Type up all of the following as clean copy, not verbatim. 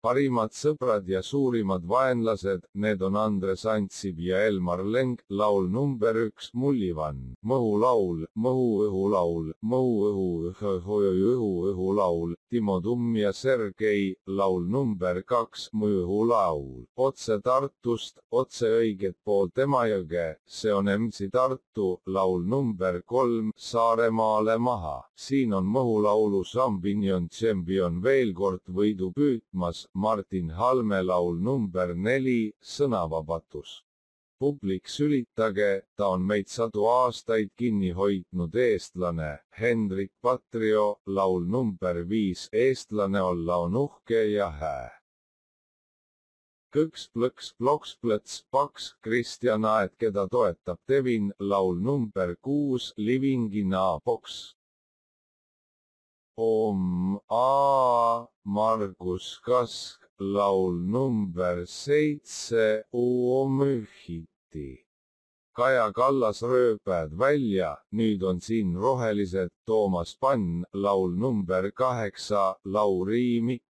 Parimad sõbrad ja suurimad vaenlased, need on Andres Antsib ja Elmar Leng, laul number 1, Mullivann, mõhulaul, mõhuõhulaul, mõhuõhulaul, Timo Tumm ja Sergei, laul number 2, mõhulaul, otse Tartust, otse õiget poolt Emajõge, see on MC Tartu, laul number 3, Saaremaale maha, siin on mõhulaulu Šampinjon Tšempion veel kord võidu püüdmas, Martin Halme laul number 4, Sõnavabadus. Publik sülitage, ta on meid 100 aastaid kinni hoidnud eestlane, Hendrik Patrio, laul number 5, eestlane olla on uhke ja hää. Kõks, plõks, ploks, plõts, paks, Kristjan Aed, keda toetab Devin, laul number 6, Livingi naaboks. Margus Kask, laul number 7, Uomühiti. Kaja Kallas rööpad välja, nüüd on siin rohelised, Toomas Pann, laul number 8, Lauri Mikk.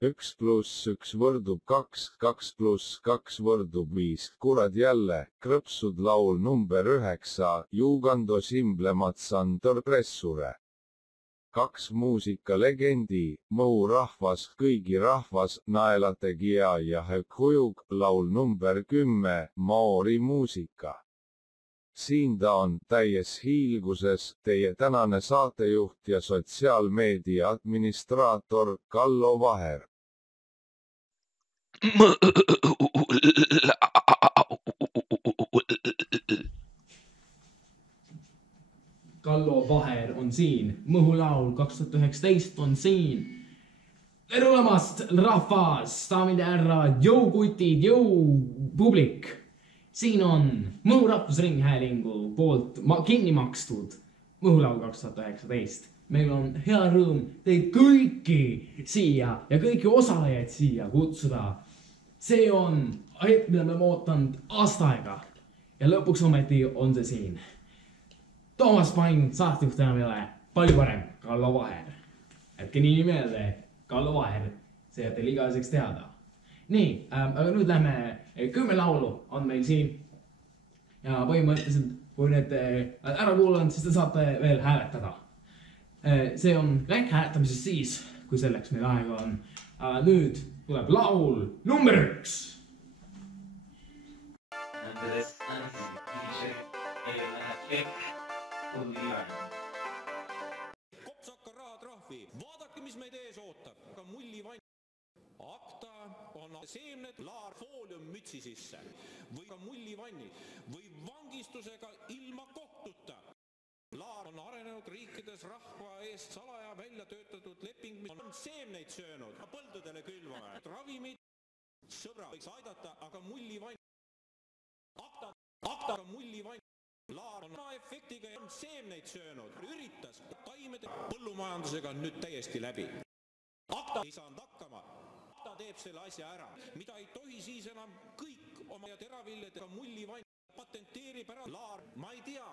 1 + 1 võrdub 2, 2 + 2 võrdub 5, kurad jälle, Krõpsud laul number 9, Jugando Simblematsantor Pressure. 2 muusikalegendi, Mõu rahvas, kõigi rahvas, Naelategija ja Hökujug, laul number 10, Maori muusika. Siin ta on, täies hiilguses, teie tänane saatejuht ja sotsiaalmeedia administraator, Kallo Vaher. Kallo Vaher on siin, Mõhulaul 2019 on siin. Tere olemast, rahvas, daamid ja härrad, jõukutid, jõupublik. Siin on Mõhu rahvusringhäälingu poolt kinni makstud Mõhulaul 2019. Meil on hea rõõm teid kõiki siia ja kõiki osalejaid siia kutsuda. See on hetk, mida me ootanud aasta aega ja lõpuks ometi on see siin. Toomas Pain saatejuht enam ei ole, palju parem, Kallo Vaher. Jätke nii meelde, Kallo Vaher, see jääb teil igaseks teada. Nii, aga nüüd lähme 10 laulu on meil siin. Ja põhimõtteliselt, kui need ära kuulanud, siis te saate veel hääletada. See on kõik hääletamises siis, kui selleks meil aega on. Nüüd tuleb laul number 1. Kopsaka rahatrahvi, vaadake, mis meid ees ootab. Aga mullivann. Akta on seemned laar fooliummütsi sisse või ka mullivanni või vangistusega ilma kohtuta. Laar on arenenud riikides rahva eest salaja välja töötatud leping, mis on seemneid söönud. Põldudele külvame. Ravimid sõbra võiks aidata, aga mullivann. Akta mullivann. Laar on efektiga ja on seemneid söönud. Üritas taimede põllumajandusega nüüd täiesti läbi. Akta ei saanud hakkama. Akta teeb selle asja ära, mida ei tohi siis enam kõik oma teravilledega mullivann patenteerib ära. Laar, ma ei tea.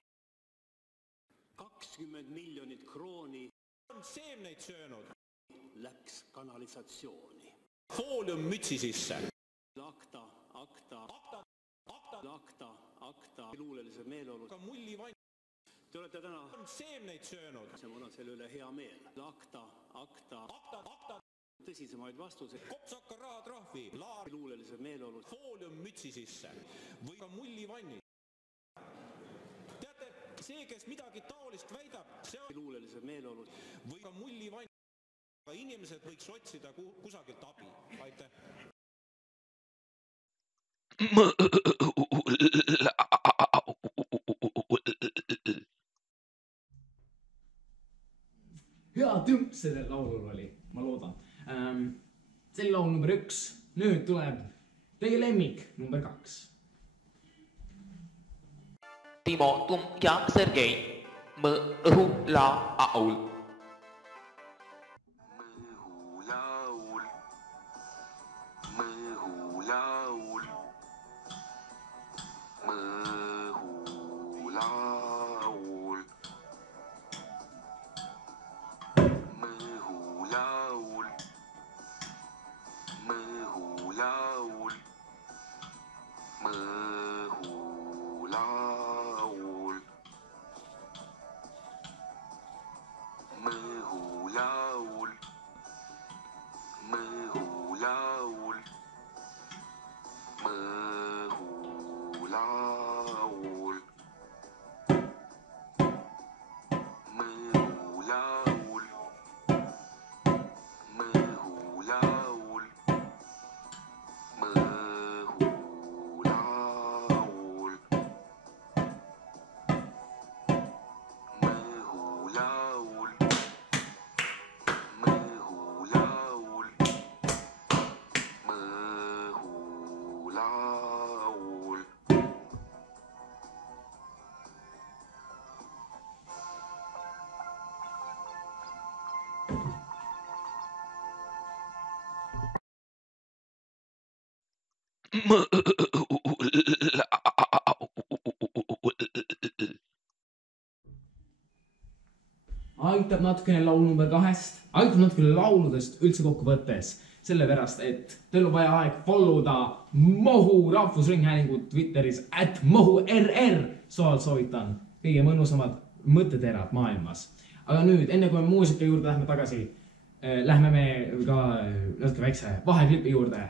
20 miljonit krooni on seemneid söönud. Läks kanalisatsiooni. Fooliummütsi sisse. Akta. Luulelise meeleolu. Ka mullivann. Te olete täna on seemneid söönud. Mul on selle üle hea meel. Akta. Tõsisemaid vastuseid. Kopsaka rahatrahvi. Laar. Luulelise meeleolu. Fooliummütsi sisse. Või ka mullivanni. Teate, see, kes midagi taolist väidab, see on luulelise meeleolu. Või ka mullivanni. Aga inimesed võiks otsida kusagilt abi. Aitäh. Hea tümp sellel laulul oli, ma loodan. See oli laul number 1. Nüüd tuleb teie lemmik number 2. Timo Tumm ja Sergei, Mõhulaul. Mõhulaul. Aitab natukene laul number 2, aitab natukene lauludest üldse kokku võttes, sellepärast, et teil on vaja aeg follow-da Muhu rahvusringhäälingu Twitteris @MuhuRR, soovitan kõige mõnusamad mõtteterad maailmas. Aga nüüd, enne kui me muusika juurde lähme tagasi, lähme me ka natuke väikse vaheklipi juurde.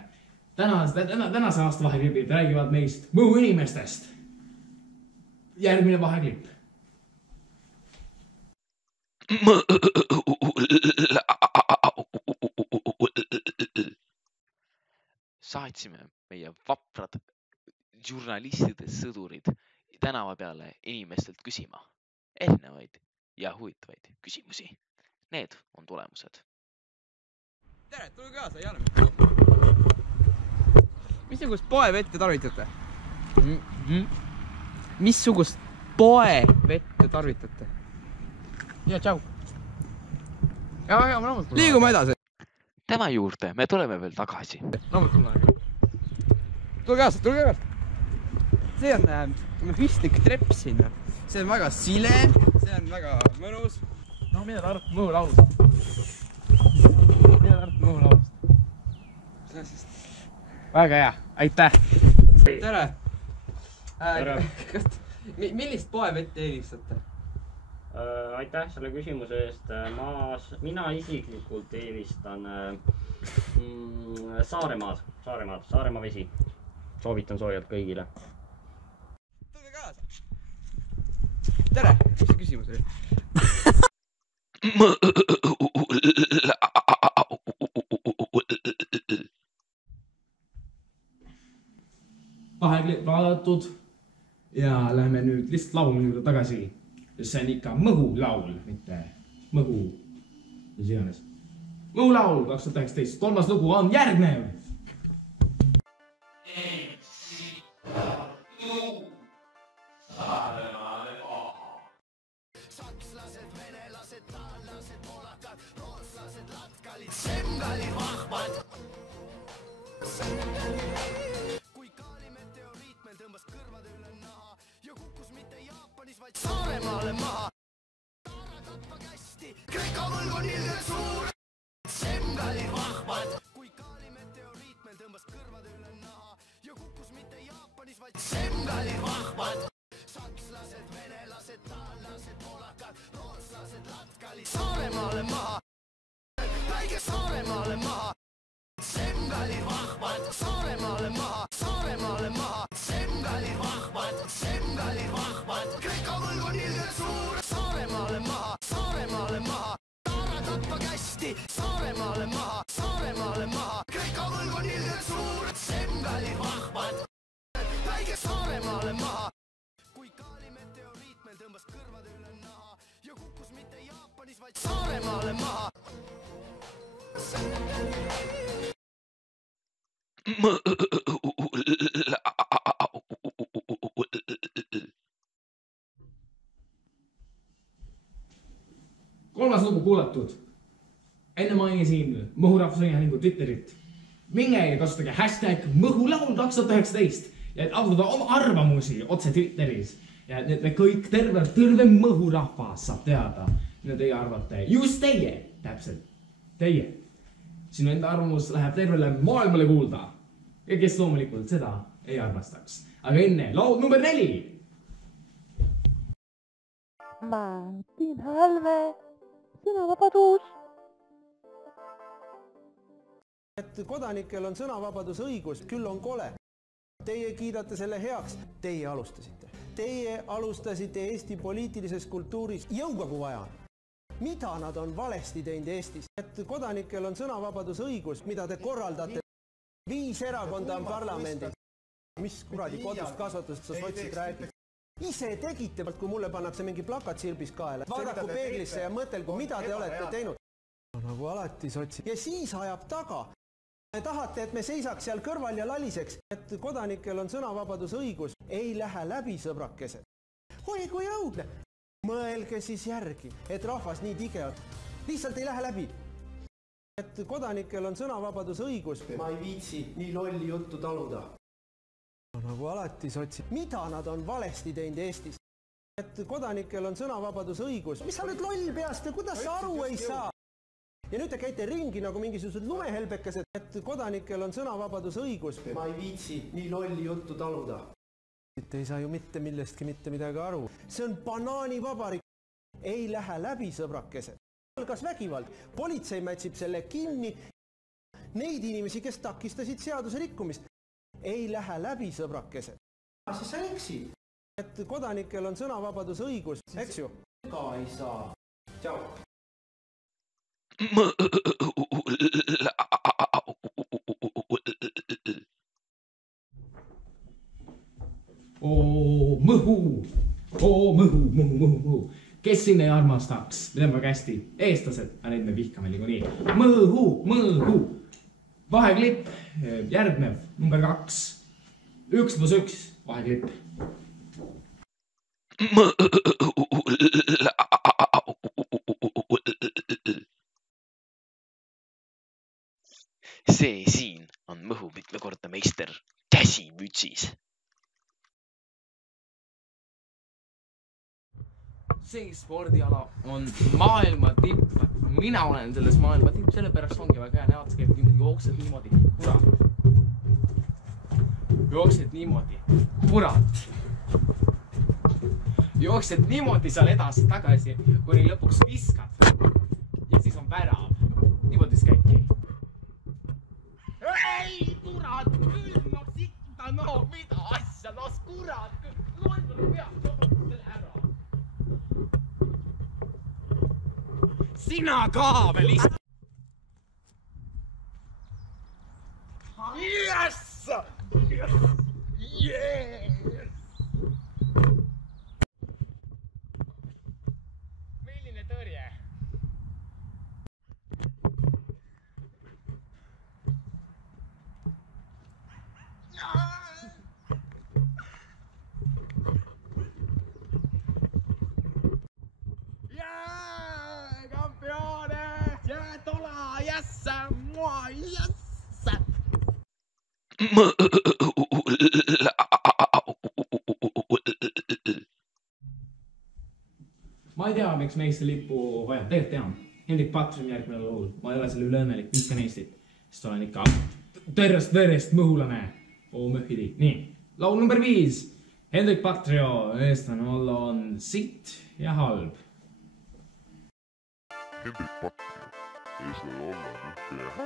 Tänase aasta vaheklipid räägivad meist Muhu inimestest. Järgmine vaheklipp. Saatsime meie vaprad žurnalistide sõdurid tänava peale inimestelt küsima erinevaid ja huvitavaid küsimusi. Need on tulemused. Tere, tule kaasa, Janne. Missugust poevette tarvitate? Missugust poevette tarvitate? Ja, tšau. Ja, liigume edasi. Tema juurde me tuleme veel tagasi. Tule kaasa. See on hüstlik trepp sinna. See on väga sile, see on väga mõnus. No, mida ta arvab Muhu laulust? Väga hea, aitäh! Tere! Millist poevette eelistate? Aitäh selle küsimuse eest. Mina isiklikult eelistan Saaremaa vesi. Soovitan soojalt kõigile. Tulge kaasa! Tere! Mis see küsimus oli? Vaheklipp vaadatud ja lähme nüüd lihtsalt laulu juurde tagasi. See on ikka Muhu laul, mitte Muhu, mis iganes. Muhu laul 2019, 3. lugu on järgnev. Sakslased, venelased, taallased, polakad, rootslased, latkalid, semgalid, vahvad. Kui kaalimeteoriit meil tõmbas kõrvade üle naha ja kukkus mitte Jaapanis, vaid Saaremaale maha. Taara tappa kästi, Kreeka võlg on ilgelt suur. Semgalid, vahvad. Kui kaalimeteoriit meil tõmbas kõrvade üle naha ja kukkus mitte Jaapanis, vaid semgalid, vahvad. Sakslased, venelased, taallased, polakad, rootslased, latkalid, Saaremaale maha. Päike Saaremaale maha. Semgalid, vahvad, Saaremaale maha, Saaremaale maha. Semgalid, vahvad, semgalid, vahvad. Kreeka võlg on ilgelt suur. Saaremaale maha, Saaremaale maha. Taara tappa kästi, Saaremaale maha, Saaremaale maha. Kreeka võlg on ilgelt suur. Semgalid, vahvad. Päike Saaremaale maha. Kui kaalimeteoriit meil tõmbas kõrvade üle naha ja kukkus mitte Jaapanis, vaid Saaremaale maha. Kolmas lugu kuulatud. Enne mainisin Muhu rahvusringhäälingu Twitterit. Minge ja kasutage #MuhuLaul 2019 ja et avaldada oma arvamusi otse Twitteris. Ja et me kõik terve Muhu rahvas saab teada, mida teie arvate. Just teie, täpselt. Teie. Sinu enda arvamus läheb tervele maailmale kuulda. Ja kes loomulikult seda ei armastaks. Aga enne, laul number 4. Martin Helme, sõnavabadus. Et kodanikel on sõnavabadusõigus, küll on kole. Teie kiidate selle heaks. Teie alustasite. Teie alustasite Eesti poliitilises kultuuris jõuga, kui vaja. Mida nad on valesti teinud Eestis? Et kodanikel on sõnavabadusõigus, mida te korraldate. 5 erakonda on parlamendis. Mis kuradi kodust kasvatust sa sotsid räägid? Ise tegite, kui mulle pannakse mingi plakat sirpis kaela. Vaadaku peeglisse ja mõtelgu, mida te olete teinud. Nagu alati sotsid. Ja siis ajab taga. Tahate, et me seisaks seal kõrval ja laliseks, et kodanikel on sõnavabadusõigus, ei lähe läbi, sõbrakesed. Oi, kui õudne! Mõelge siis järgi, et rahvas nii tige on. Lihtsalt ei lähe läbi. Et kodanikel on sõnavabadusõigus, ma ei viitsi nii lolli juttu taluda. Nagu alati sotsid, mida nad on valesti teinud Eestis? Et kodanikel on sõnavabadusõigus. Mis sa nüüd loll peast ja kuidas sa aru ei saa? Ja nüüd te käite ringi nagu mingisugused lumehelbekesed, et kodanikel on sõnavabadusõigus. Ma ei viitsi nii lolli juttu taluda. Te ei saa ju mitte millestki mitte midagi aru. See on banaanivabariik. Ei lähe läbi, sõbrakesed. Algas vägivald. Politsei mätsib selle kinni. Neid inimesi, kes takistasid seaduse rikkumist. Ei lähe läbi, sõbrakesed. Siis sa eksid. Et kodanikel on sõnavabadusõigus, eks ju? Ka ei saa. Tšau. Mõhu. Kes sinne ei armastaks? Me teeme väga hästi. Eestlased, aga neid me vihkame liigu nii. Mõhu. Vaheklipp, järgnev, number 2. 1+1, vaheklipp. See siin on Mõhu mitmekordne meister käsimütsis. See spordiala on maailma tipp. Mina olen selles maailma tipp, sellepärast ongi väga hea näha, et jooksed niimoodi. Jooksed niimoodi. Kurat. Jooksed niimoodi seal edasi tagasi, kuni lõpuks viskad. Ja siis on värav. Niimoodi see käibki. Ei, kurat, küll, no sikta, no mida asja, no kurat, loendul peab selle ära. Sina ka veel istu. Yes! Milline tõrje? Ma ei tea, miks meisse lippu vaja. Tegelikult tean. Hendrik Patrim järgmine laul. Ma ei ole selle üle õnnelik. Viskan Eestit. Sest olen ikka tervest verest mõhulane. Möhhidi. Nii. Laul number 5. Hendrik Patrio. Eestlane olla on sitt ja halb. Hendrik Patrio. Eestlane olla on ühte ja halb.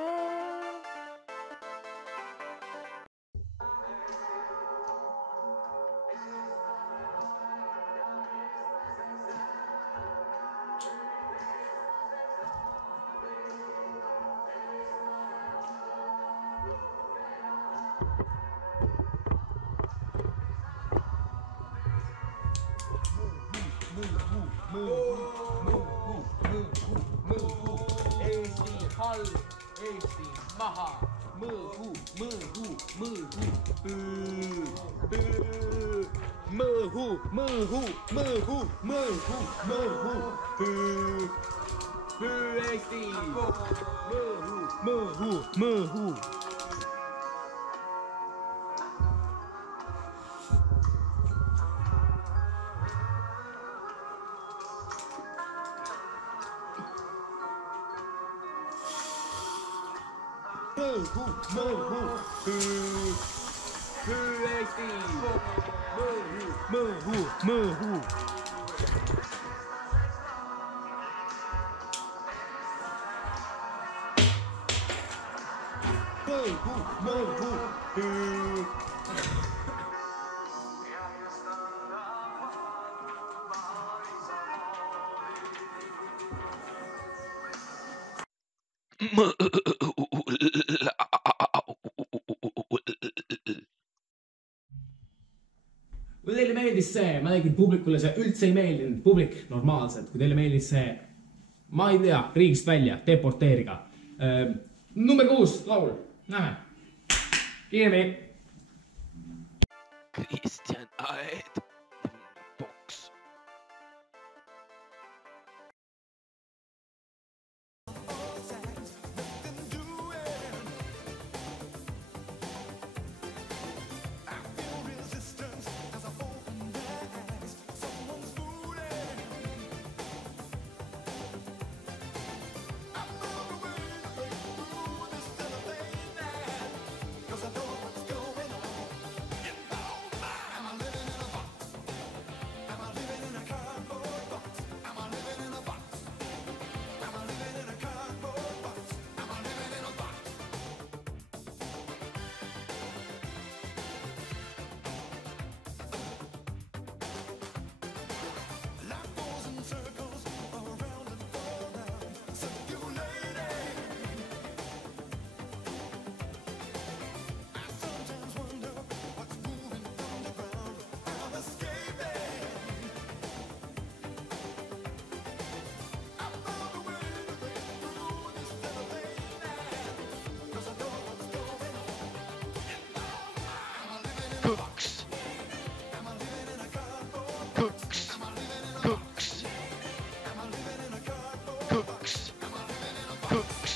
Eesti halb, Eesti maha. Mõhu. Eesti. Mõhu. Kui teile meeldis see, ma tegin publikule see üldse ei meeldinud, publik normaalselt, kui teile meeldis see, ma ei tea, riigist välja, deporteeriga. Number 6, laul, näeme. Kiiremini. Kristjan Aed, boks. kõks, kõks, kõks, kõks, kõks.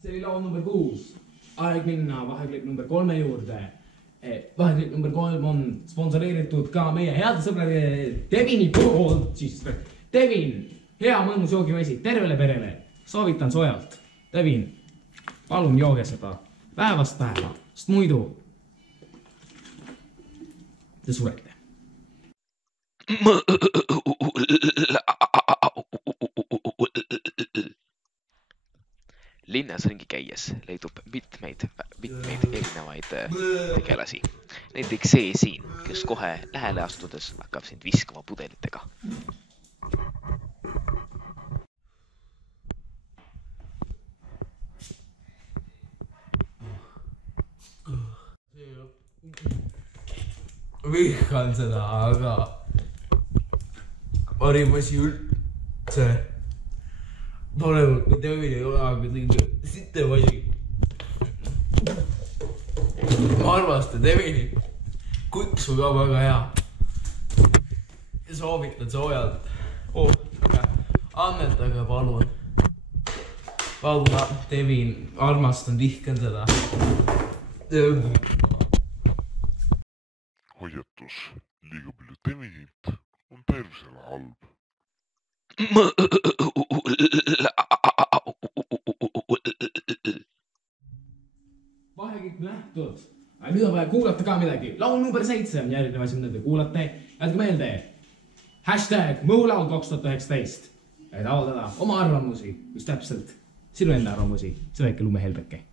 See oli laul number 6. Aeg minna vaheklipp number 3 juurde. Vaheklipp number 3 on sponsoreeritud ka meie heade sõbrade Devini poolt. Devin, hea mõnus joogivesi tervele perele. Soovitan soojalt. Devin, palun jooge seda päevast päeva, sest muidu te surete. Linnas ringi käies leidub mitmeid erinevaid tegelasi. Näiteks see siin, kes kohe lähele astudes hakkab sind viskama pudelitega. Vihkan seda, aga parim asi üldse. Paremat kui Devil ei ole, aga kõige sitem asi. Ma armastan Devili. Kutsu ka väga hea. Soovitan soojalt. Annetage palun. Palun, Devin, armastan, vihkan seda. Hoiatus, liiga palju Devinit on tervisele halb. Vaheklipp nähtud. Nüüd on vaja kuulata ka midagi. Laul number 7 on järgnev asi, mida te kuulate. Jätke meelde. #Mõhulaul 2019. Et avaldada oma arvamusi, just täpselt sinu enda arvamusi. See väike lumehelbeke.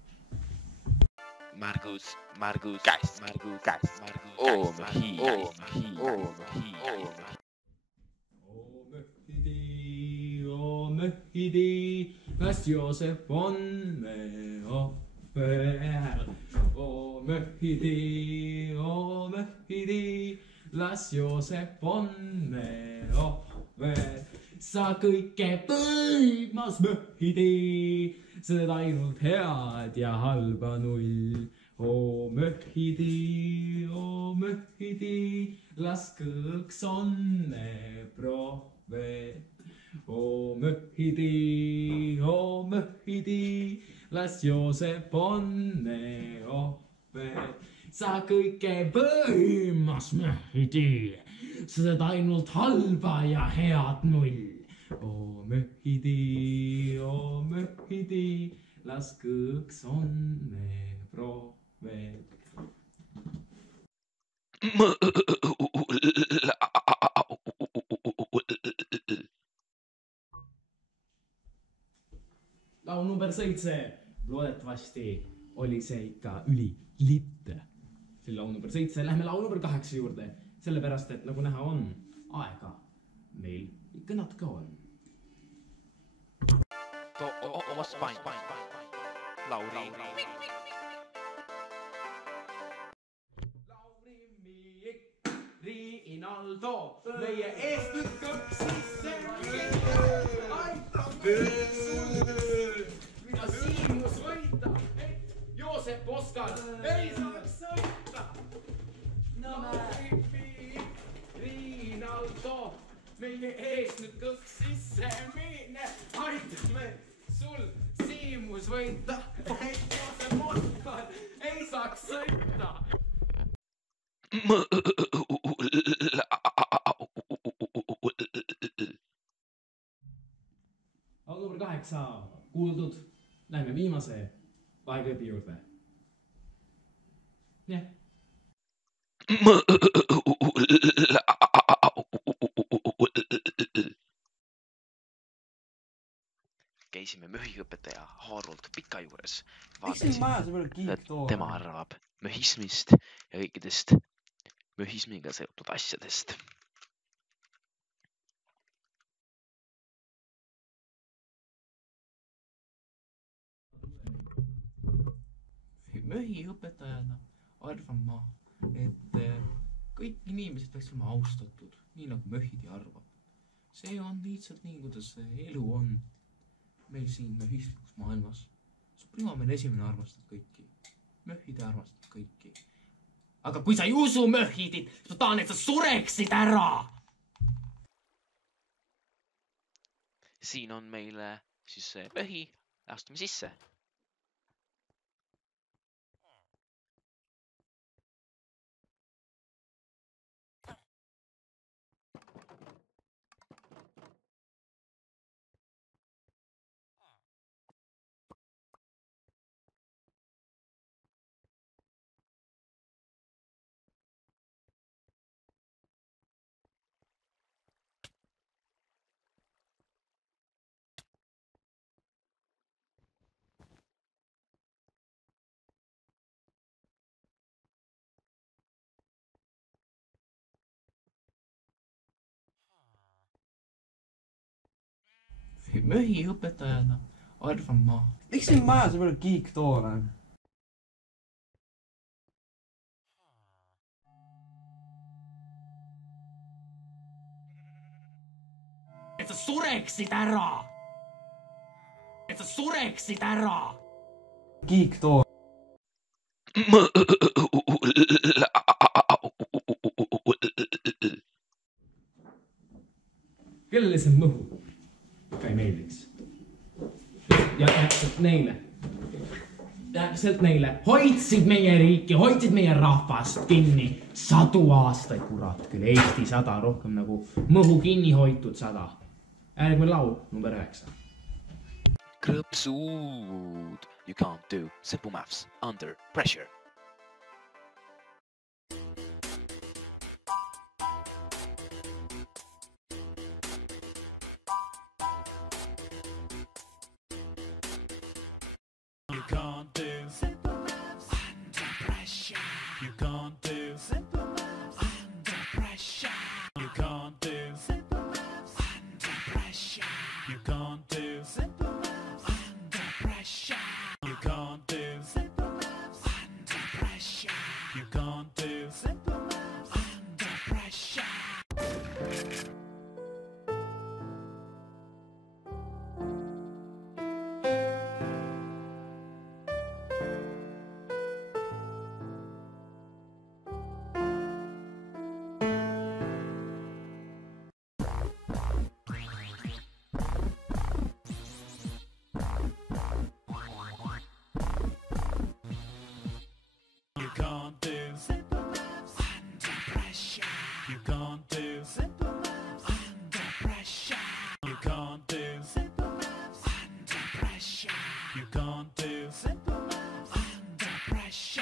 Margus, käest. Oo, Möhhi. O Möhhidi, las Joosep on me ohver. O Möhhidi, las Joosep on me ohver. Sa kõike põimas Möhhidi, sa teed ainult head ja halba null. O Möhhidi, las kõks on me prohvet. O Möhhidi, las Joosep on me ohver. Sa kõike põimas Möhhidi, sa teed ainult halba ja head null. O Möhhidi, las kõks on me prohvet. Laul number 7. Loodetavasti oli see ikka ülilitt. See laul number 7. Lähme laul number 8 juurde. Sellepärast, et nagu näha on, aega meil ikka natuke on. Oma spain. Lauri. Riinaldo, meie eest lükkab sisse. Aitab mida Siimus võita, et Joosep Oskar ei saaks sõita. Riinaldo, meie eest lükkab sisse. Mine, aitame sul Siimus võita, et Joosep Oskar ei saaks sõita. Laul number 8 kuuldud. Lähme viimase vaheklipi juurde. Jah. Käisime möhiõpetaja Harold Pika juures. Tema arvab möhismist ja kõikidest möhismiga seotud asjadest. Möhiõpetajana arvan ma, et kõik inimesed peaks olema austatud, nii nagu möhidi arvab. See on lihtsalt nii, kuidas see elu on meil siin möhistlikus maailmas. Prima meil esimene armastab kõiki. Möhhide armastab kõiki. Aga kui sa ei usu möhhidid, siis ma tahan, et sa sureksid ära! Siin on meil siis möhi. Astume sisse. Möhi õpetajana arvan ma. Miks siin majas on palju kiiktoone? Et sa sureksid ära! Et sa sureksid ära! Kiiktoon. Kellele see mõhu? Ka ei meeldiks. Ja täpselt neile. Täpselt neile. Hoidsid meie riiki, hoidsid meie rahvast kinni 100 aastaid, kurat. Küll Eesti 100, rohkem nagu mõhu kinni hoitud 100. Järgmine laul, number 9. Krõpsud. You can't do simple maths under pressure. You can't do simple maths under pressure. You can't do simple maths under pressure. You can't do simple maths under pressure. You can't do simple maths under pressure. You can't do simple maths under pressure. You can't do simple maths under pressure. You can't do simple maths under pressure. You can't do simple maths under pressure. You can't do simple maths under pressure. You can't do simple maths under pressure.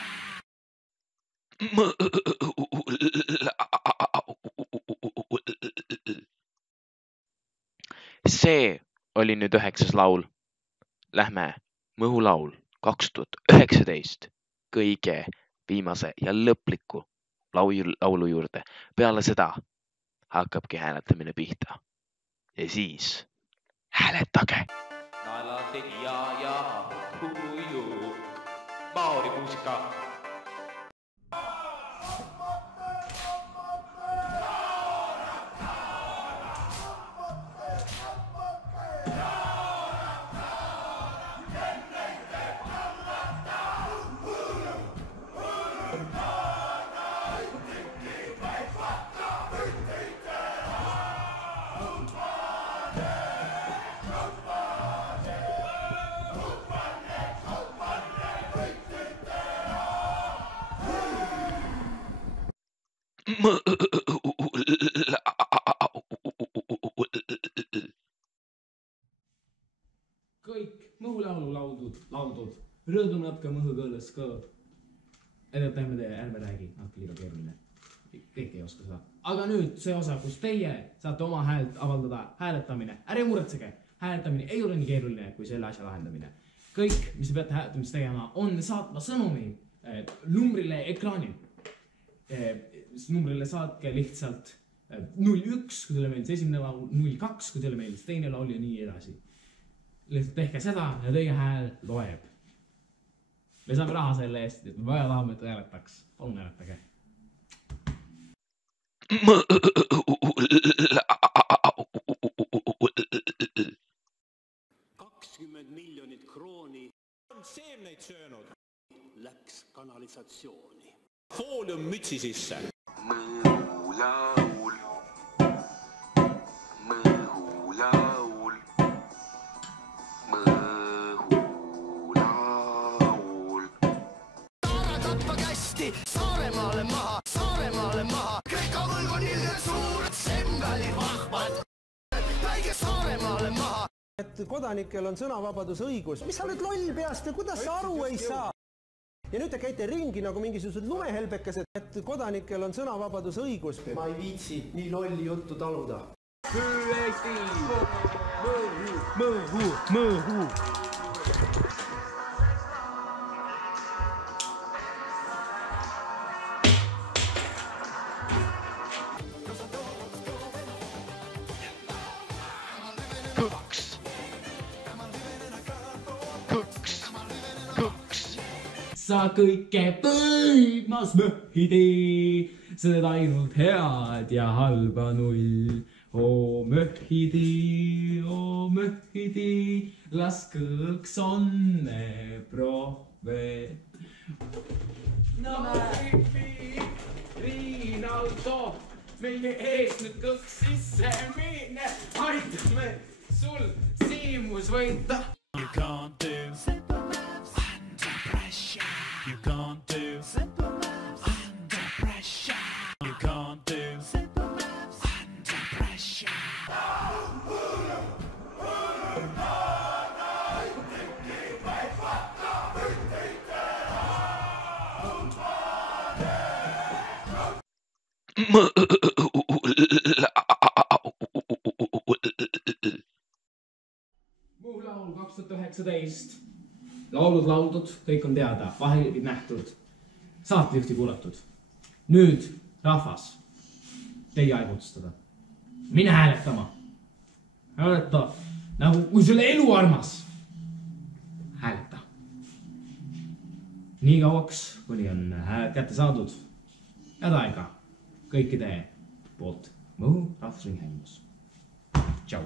See oli nüüd 9. laul. Lähme mõhulaul 2019 kõige viimase ja lõpliku laulu juurde. Peale seda hakkabki hääletamine pihta. Ja siis hääletage. Naela tegija ja huju. Maori muusika. Kõik mõhulaulu laudud. Rõõdum natuke mõhukõõles ka. Ärme räägi, natuke liiga keeruline. Kõik ei oska seda. Aga nüüd see osa, kus teie saate oma häält avaldada, hääletamine. Ärge muretsege. Hääletamine ei ole nii keeruline kui selle asja lahendamine. Kõik, mis te peate hääletamist tegema, on saatma sõnumi numbrile ekraanil. Numbrile saatke lihtsalt 01, kui teile meeldis esimene laul, 02, kui teile meeldis teine laul ja nii edasi. Lihtsalt tehke seda ja teie hääl loeb. Me saame raha selle eest, et me vaja tahame, et hääletaks. Palun hääletage. sensatsiooni. Fooliummütsi sisse. Mõhulaul, mõhulaul, mõhulaul. Taara tappa kästi, Saaremaale maha, Kreeka võlg on ilgelt suur, sembalid vahvad, päige Saaremaale maha. Et kodanikel on sõnavabadusõigus. Mis sa oled loll peast ja kuidas sa aru ei saa? Ja nüüd te käite ringi nagu mingisugused lumehelbekesed, et kodanikel on sõnavabadusõigus. Ma ei viitsi nii lolli juttu taluda. Mõhu. Sa kõike põimas möhhidi, seda ainult head ja halba null. Oo möhhidi, las kõõks onne prohvet. No Riinaldo, meie ees nüüd kõõks sisse mine, aitame sul Siimus võita. You can't do simple maths under pressure. You can't do simple maths under pressure. You can't do simple maths under pressure. Muhulaul 2019. Laulud lauldud, kõik on teada, vahelid nähtud, saatejuhti kuulatud. Nüüd, rahvas, teie aeg otsustada. Mine hääletama. Hääleta, nagu kui sulle elu armas. Hääleta. Nii kauaks, kuni on hääled kätte saadud. Head aega kõikide poolt Muhu rahvusringhäälingus. Tšau.